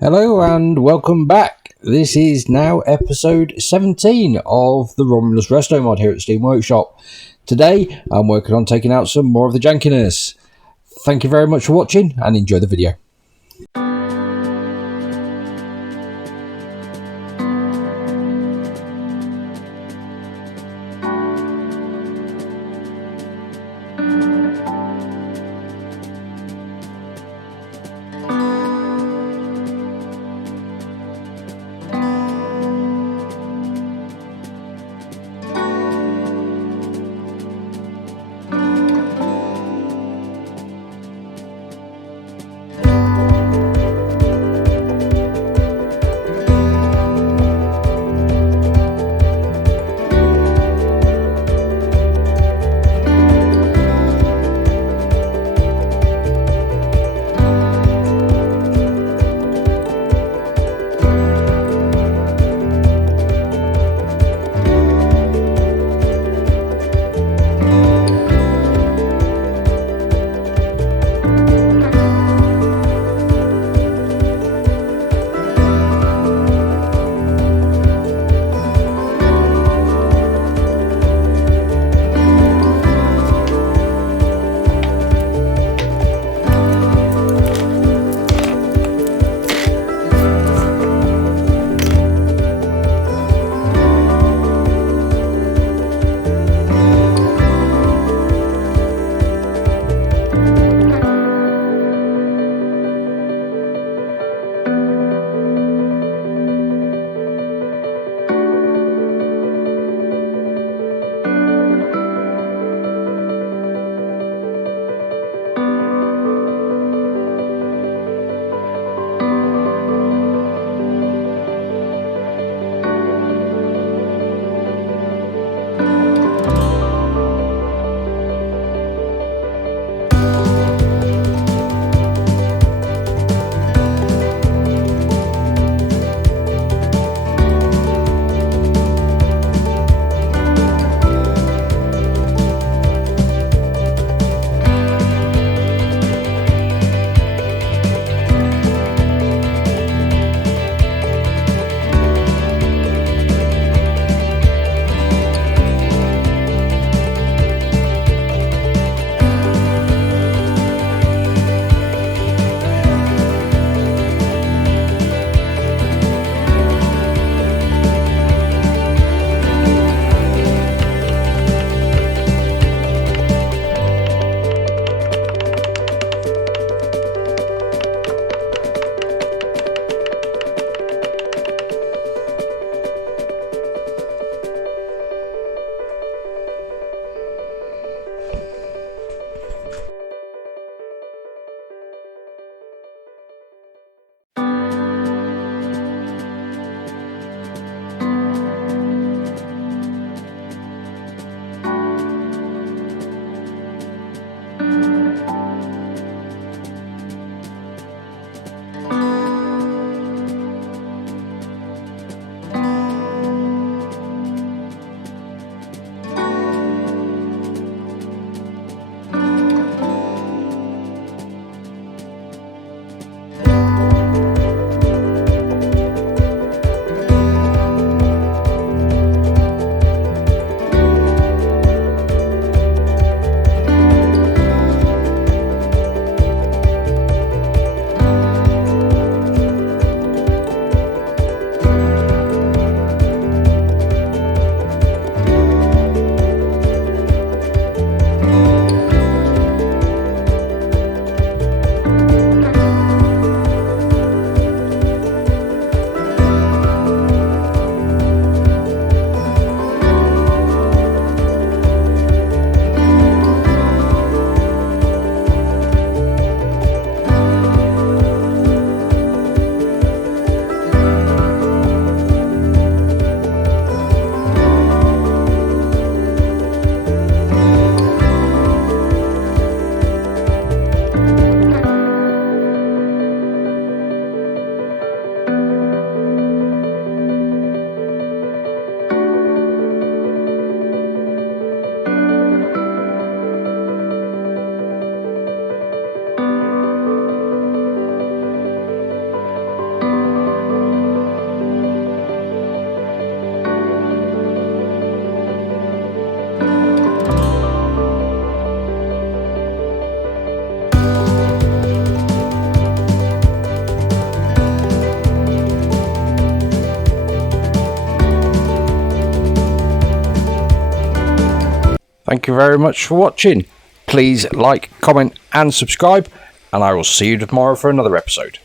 Hello and welcome back. This is now episode 17 of the Romulus Resto mod here at Steam Workshop. Today I'm working on taking out some more of the jankiness. Thank you very much for watching and enjoy the video. Thank you very much for watching. Please like, comment and subscribe, and I will see you tomorrow for another episode.